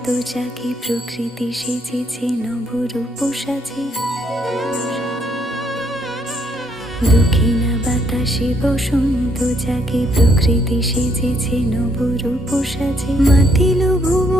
বসন্ত জাগে প্রকৃতি সেজেছে নবরূপ সাজে। দক্ষিণা বাতাসে বসন্ত জাগে প্রকৃতি সেজেছে নবরূপ সাজে। মাতিল ভুবন